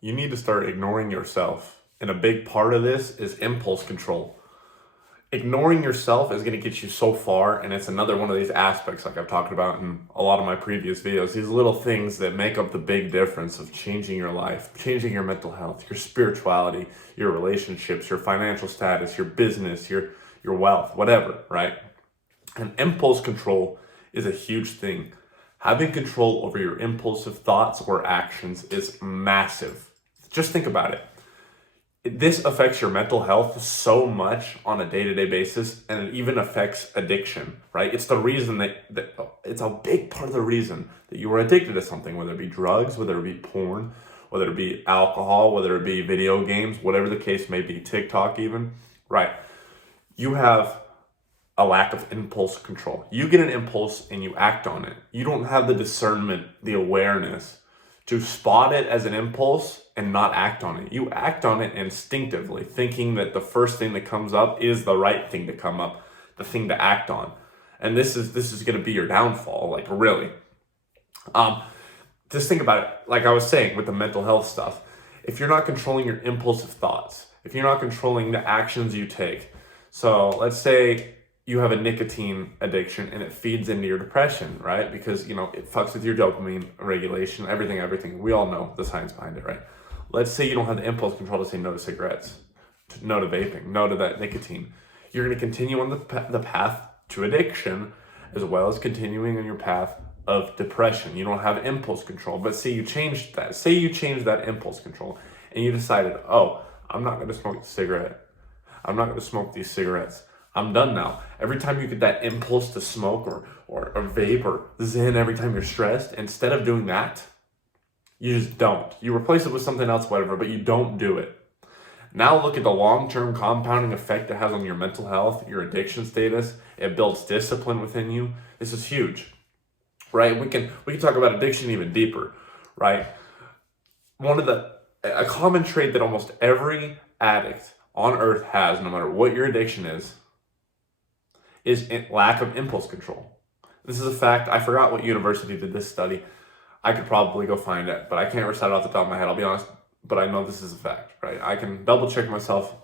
you need to start ignoring yourself. And a big part of this is impulse control. Ignoring yourself is going to get you so far, and it's another one of these aspects, like I've talked about in a lot of my previous videos, these little things that make up the big difference of changing your life, changing your mental health, your spirituality, your relationships, your financial status, your business, your wealth, whatever, right? And impulse control is a huge thing. Having control over your impulsive thoughts or actions is massive. Just think about it. This affects your mental health so much on a day-to-day basis, and it even affects addiction, right? It's the reason that it's a big part of the reason that you are addicted to something, whether it be drugs, whether it be porn, whether it be alcohol, whether it be video games, whatever the case may be, TikTok even, right? You have a lack of impulse control. You get an impulse and you act on it. You don't have the discernment, the awareness to spot it as an impulse and not act on it. You act on it instinctively, thinking that the first thing that comes up is the right thing to come up, the thing to act on. And this is going to be your downfall, like really. Just think about it, like I was saying with the mental health stuff. If you're not controlling your impulsive thoughts, if you're not controlling the actions you take, so let's say you have a nicotine addiction and it feeds into your depression, right? Because, it fucks with your dopamine regulation, everything. We all know the science behind it, right? Let's say you don't have the impulse control to say no to cigarettes, no to vaping, no to that nicotine. You're going to continue on the path to addiction, as well as continuing on your path of depression. You don't have impulse control, but say you changed that. Say you changed that impulse control and you decided, oh, I'm not going to smoke a cigarette. I'm not going to smoke these cigarettes. I'm done now. Every time you get that impulse to smoke or vape or zen, every time you're stressed, instead of doing that, you just don't. You replace it with something else, whatever, but you don't do it. Now look at the long-term compounding effect it has on your mental health, your addiction status. It builds discipline within you. This is huge, right? We can talk about addiction even deeper, right? A common trait that almost every addict on earth has, no matter what your addiction is lack of impulse control. This is a fact. I forgot what university did this study. I could probably go find it, but I can't recite it off the top of my head, I'll be honest. But I know this is a fact, right? I can double check myself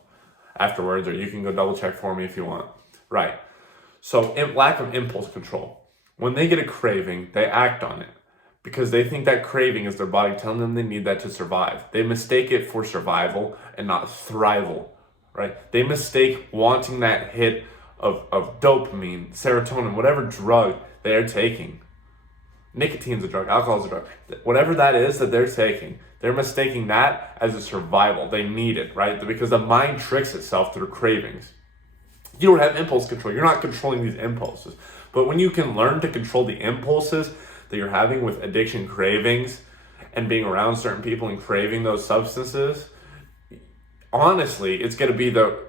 afterwards, or you can go double check for me if you want, right? So lack of impulse control. When they get a craving, they act on it because they think that craving is their body telling them they need that to survive. They mistake it for survival and not thrival, right? They mistake wanting that hit of dopamine, serotonin, whatever drug they're taking. Nicotine's a drug, alcohol's a drug. Whatever that is that they're taking, they're mistaking that as a survival. They need it, right? Because the mind tricks itself through cravings. You don't have impulse control. You're not controlling these impulses. But when you can learn to control the impulses that you're having with addiction cravings and being around certain people and craving those substances, honestly, it's going to be the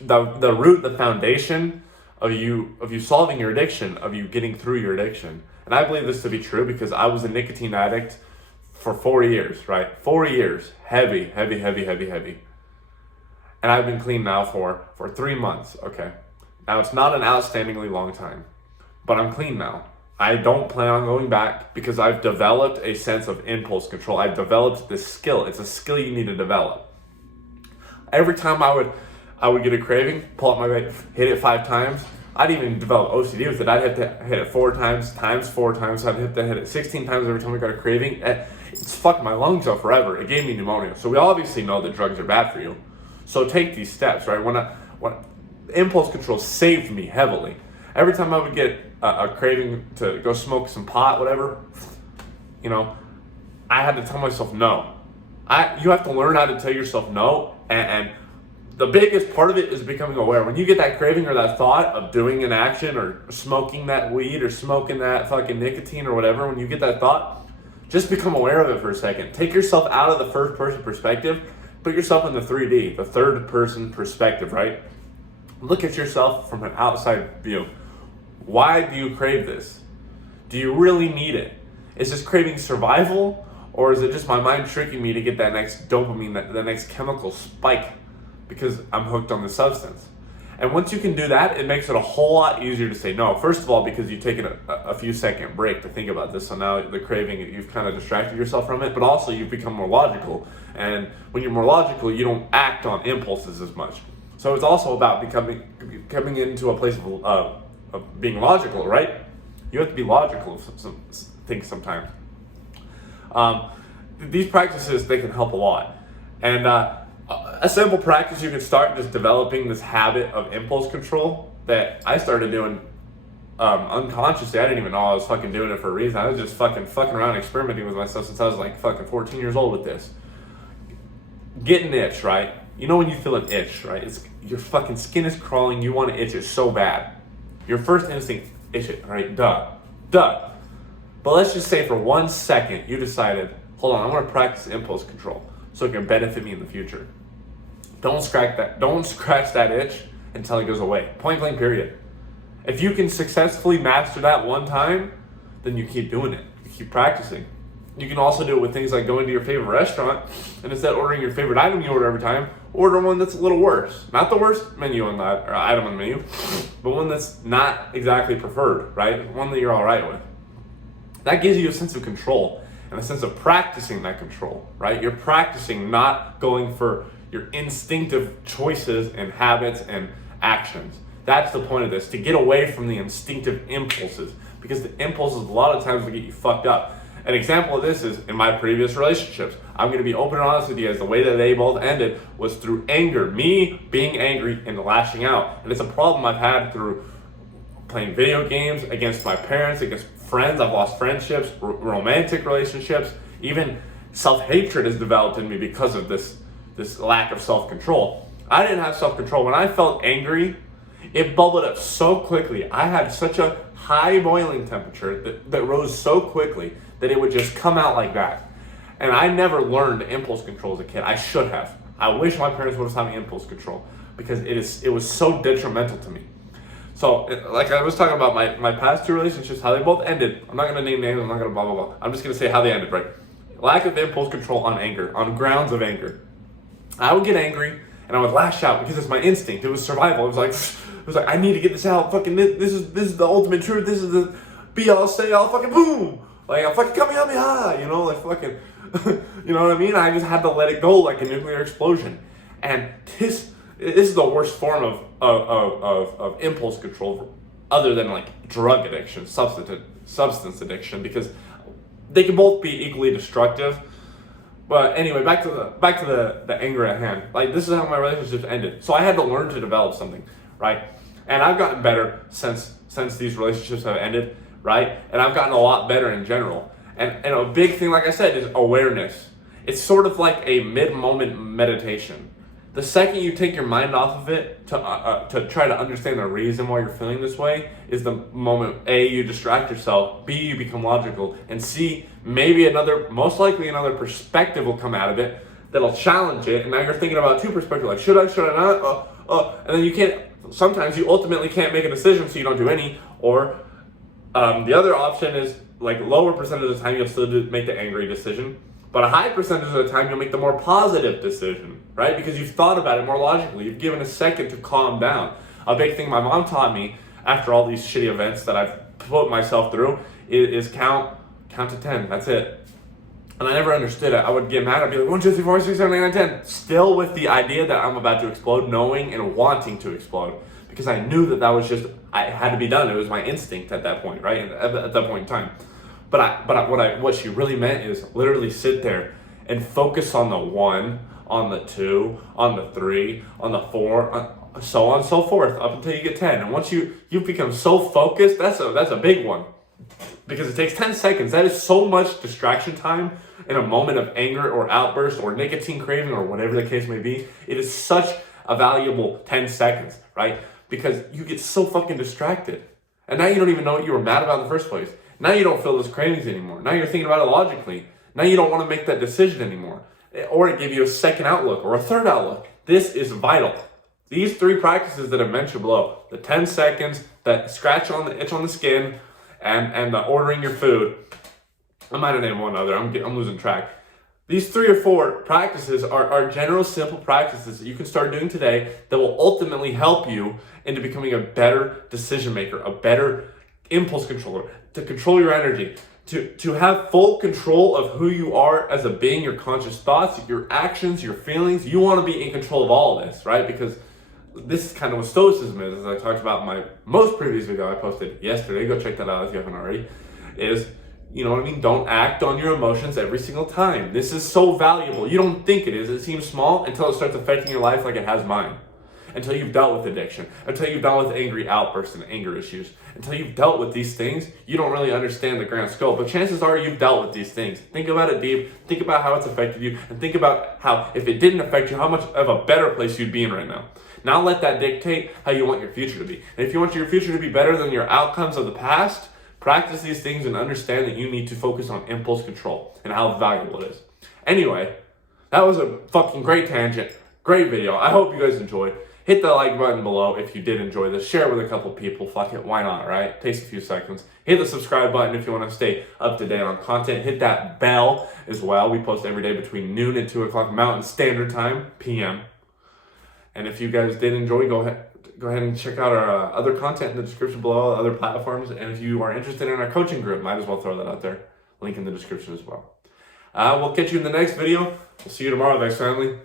root, the foundation of you solving your addiction, of you getting through your addiction. And I believe this to be true because I was a nicotine addict for 4 years, right? 4 years, heavy. And I've been clean now for 3 months, okay? Now it's not an outstandingly long time, but I'm clean now. I don't plan on going back because I've developed a sense of impulse control. I've developed this skill. It's a skill you need to develop. Every time I would get a craving, pull out my vape, hit it 5 times. I'd even develop OCD with it. I'd have to hit it 4 times, times 4 times. I'd have to hit it 16 times every time I got a craving. It's fucked my lungs up forever. It gave me pneumonia. So we obviously know that drugs are bad for you. So take these steps, right? When impulse control saved me heavily. Every time I would get a craving to go smoke some pot, whatever, I had to tell myself no. You have to learn how to tell yourself no, and the biggest part of it is becoming aware. When you get that craving or that thought of doing an action or smoking that weed or smoking that fucking nicotine or whatever, when you get that thought, just become aware of it for a second. Take yourself out of the first person perspective, put yourself in the 3D, the third person perspective, right? Look at yourself from an outside view. Why do you crave this? Do you really need it? Is this craving survival, or is it just my mind tricking me to get that next dopamine, that next chemical spike because I'm hooked on the substance? And once you can do that, it makes it a whole lot easier to say no. First of all, because you've taken a few second break to think about this. So now the craving, you've kind of distracted yourself from it, but also you've become more logical. And when you're more logical, you don't act on impulses as much. So it's also about coming into a place of being logical, right? You have to be logical of some things sometimes. These practices, they can help a lot. And a simple practice you can start just developing this habit of impulse control that I started doing unconsciously. I didn't even know I was fucking doing it for a reason. I was just fucking around experimenting with myself since I was like fucking 14 years old with this. Get an itch, right? You know when you feel an itch, right? It's your fucking skin is crawling, you want to itch it so bad. Your first instinct, itch it, right? Duh. But let's just say for 1 second you decided, hold on, I'm gonna practice impulse control so it can benefit me in the future. Don't scratch that itch until it goes away. Point blank period. If you can successfully master that one time, then you keep doing it. You keep practicing. You can also do it with things like going to your favorite restaurant, and instead of ordering your favorite item you order every time, order one that's a little worse. Not the worst menu on that, or item on the menu, but one that's not exactly preferred, right? One that you're all right with. That gives you a sense of control and a sense of practicing that control, right? You're practicing not going for your instinctive choices and habits and actions. That's the point of this, to get away from the instinctive impulses, because the impulses a lot of times will get you fucked up. An example of this is in my previous relationships. I'm going to be open and honest with you, as the way that they both ended was through anger, me being angry and lashing out. And it's a problem I've had through playing video games, against my parents, against friends. I've lost friendships, romantic relationships, even self-hatred has developed in me because of this lack of self-control. I didn't have self-control. When I felt angry, it bubbled up so quickly. I had such a high boiling temperature that rose so quickly that it would just come out like that. And I never learned impulse control as a kid. I should have. I wish my parents would have taught me impulse control, because it was so detrimental to me. So, like I was talking about my past two relationships, how they both ended. I'm not going to name names, I'm not going to blah, blah, blah. I'm just going to say how they ended, right? Lack of impulse control on anger, on grounds of anger. I would get angry and I would lash out because it's my instinct. It was survival. It was like I need to get this out. Fucking this is the ultimate truth. This is the be all say all. Fucking boom. Like I'm fucking kamehameha. You know, like fucking. You know what I mean? I just had to let it go like a nuclear explosion. And this is the worst form of impulse control, other than like drug addiction, substance addiction, because they can both be equally destructive. But anyway, back to the anger at hand. Like, this is how my relationships ended. So I had to learn to develop something, right? And I've gotten better since these relationships have ended, right? And I've gotten a lot better in general. And a big thing, like I said, is awareness. It's sort of like a mid-moment meditation. The second you take your mind off of it to try to understand the reason why you're feeling this way is the moment A, you distract yourself, B, you become logical, and C, maybe most likely another perspective will come out of it that'll challenge it, and now you're thinking about two perspectives, like should I not, and then sometimes you ultimately can't make a decision, so you don't do any, or the other option is like lower percentage of the time you'll still make the angry decision, but a high percentage of the time you'll make the more positive decision, right? Because you've thought about it more logically. You've given a second to calm down. A big thing my mom taught me after all these shitty events that I've put myself through is count to 10. That's it. And I never understood it. I would get mad. I'd be like 1, 2, 3, 4, 5, 6, 7, 8, 9, 10. Still with the idea that I'm about to explode, knowing and wanting to explode. Because I knew that was just, I had to be done. It was my instinct at that point, right? At that point in time. But what she really meant is literally sit there and focus on the 1, on the 2, on the 3, on the 4, so on and so forth, up until you get 10. And once you become so focused, that's a big one. Because it takes 10 seconds. That is so much distraction time in a moment of anger or outburst or nicotine craving or whatever the case may be. It is such a valuable 10 seconds, right? Because you get so fucking distracted. And now you don't even know what you were mad about in the first place. Now you don't feel those cravings anymore. Now you're thinking about it logically. Now you don't want to make that decision anymore. Or it gives you a second outlook or a third outlook. This is vital. These 3 practices that I mentioned below, the 10 seconds, that scratch on the itch on the skin, and the ordering your food. I might have named one other. I'm losing track. These 3 or 4 practices are general, simple practices that you can start doing today that will ultimately help you into becoming a better decision maker, a better impulse controller, to control your energy, to have full control of who you are as a being, your conscious thoughts, your actions, your feelings. You want to be in control of all of this, right? Because this is kind of what Stoicism is, as I talked about in my most previous video I posted yesterday. Go check that out if you haven't already. Is, you know what I mean? Don't act on your emotions every single time. This is so valuable. You don't think it is. It seems small until it starts affecting your life like it has mine. Until you've dealt with addiction, until you've dealt with angry outbursts and anger issues, until you've dealt with these things, you don't really understand the grand scope. But chances are you've dealt with these things. Think about it deep, think about how it's affected you, and think about how, if it didn't affect you, how much of a better place you'd be in right now. Now let that dictate how you want your future to be. And if you want your future to be better than your outcomes of the past, practice these things and understand that you need to focus on impulse control and how valuable it is. Anyway, that was a fucking great tangent. Great video. I hope you guys enjoyed. Hit the like button below if you did enjoy this. Share it with a couple people. Fuck it. Why not, right? Takes a few seconds. Hit the subscribe button if you want to stay up to date on content. Hit that bell as well. We post every day between noon and 2 o'clock Mountain Standard Time, PM. And if you guys did enjoy, go ahead and check out our other content in the description below, other platforms. And if you are interested in our coaching group, might as well throw that out there. Link in the description as well. We'll catch you in the next video. We'll see you tomorrow, VEXED family.